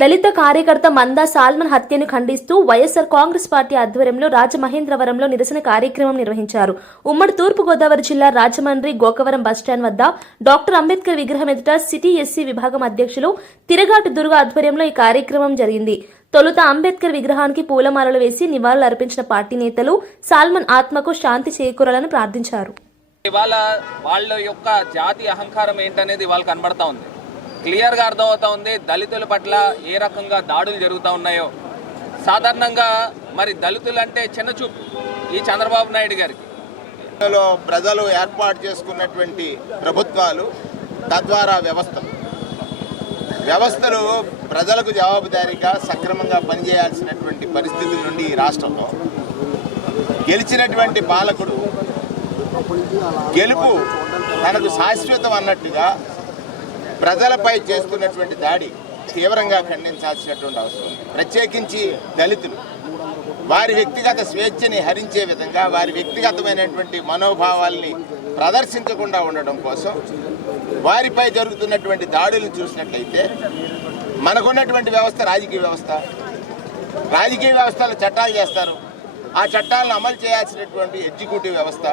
దళిత కార్యకర్త మందా సాల్మన్ హత్యను ఖండిస్తూ వైఎస్ఆర్ కాంగ్రెస్ పార్టీ ఆధ్వర్యంలో రాజమహేంద్రవరంలో నిరసన కార్యక్రమం నిర్వహించారు. ఉమ్మడి తూర్పుగోదావరి జిల్లా రాజమండ్రి గోకవరం బస్టాండ్ వద్ద డాక్టర్ అంబేద్కర్ విగ్రహం ఎదుట సిటీ ఎస్సీ విభాగం అధ్యక్షులు తిరగాటు దుర్గ ఆధ్వర్యంలో ఈ కార్యక్రమం జరిగింది. తొలుత అంబేద్కర్ విగ్రహానికి పూలమాలలు వేసి నివాళులు అర్పించిన పార్టీ నేతలు సాల్మన్ ఆత్మకు శాంతి చేకూరాలని ప్రార్థించారు. ఇవాళ వాళ్ళ యొక్క జాతి అహంకారం ఏంటనేది వాళ్ళకి కనబడతా ఉంది. క్లియర్గా అర్థమవుతా ఉంది దళితుల పట్ల ఏ రకంగా దాడులు జరుగుతూ ఉన్నాయో. సాధారణంగా మరి దళితులు అంటే చిన్నచూపు ఈ చంద్రబాబు నాయుడు గారికి. ప్రజలు ఏర్పాటు చేసుకున్నటువంటి ప్రభుత్వాలు, తద్వారా వ్యవస్థలు ప్రజలకు జవాబుదారీగా సక్రమంగా పనిచేయాల్సినటువంటి పరిస్థితుల నుండి ఈ రాష్ట్రంలో గెలిచినటువంటి పాలకుడు గెలుపు తనకు శాశ్వతం అన్నట్టుగా ప్రజలపై చేస్తున్నటువంటి దాడి తీవ్రంగా ఖండించాల్సినటువంటి అవసరం ఉంది. ప్రత్యేకించి దళితులు వారి వ్యక్తిగత స్వేచ్ఛని హరించే విధంగా, వారి వ్యక్తిగతమైనటువంటి మనోభావాల్ని ప్రదర్శించకుండా ఉండడం కోసం వారిపై జరుగుతున్నటువంటి దాడులను చూసినట్లయితే మనకున్నటువంటి వ్యవస్థ రాజకీయ వ్యవస్థలో చట్టాలు చేస్తారు. ఆ చట్టాలను అమలు చేయాల్సినటువంటి ఎగ్జిక్యూటివ్ వ్యవస్థ,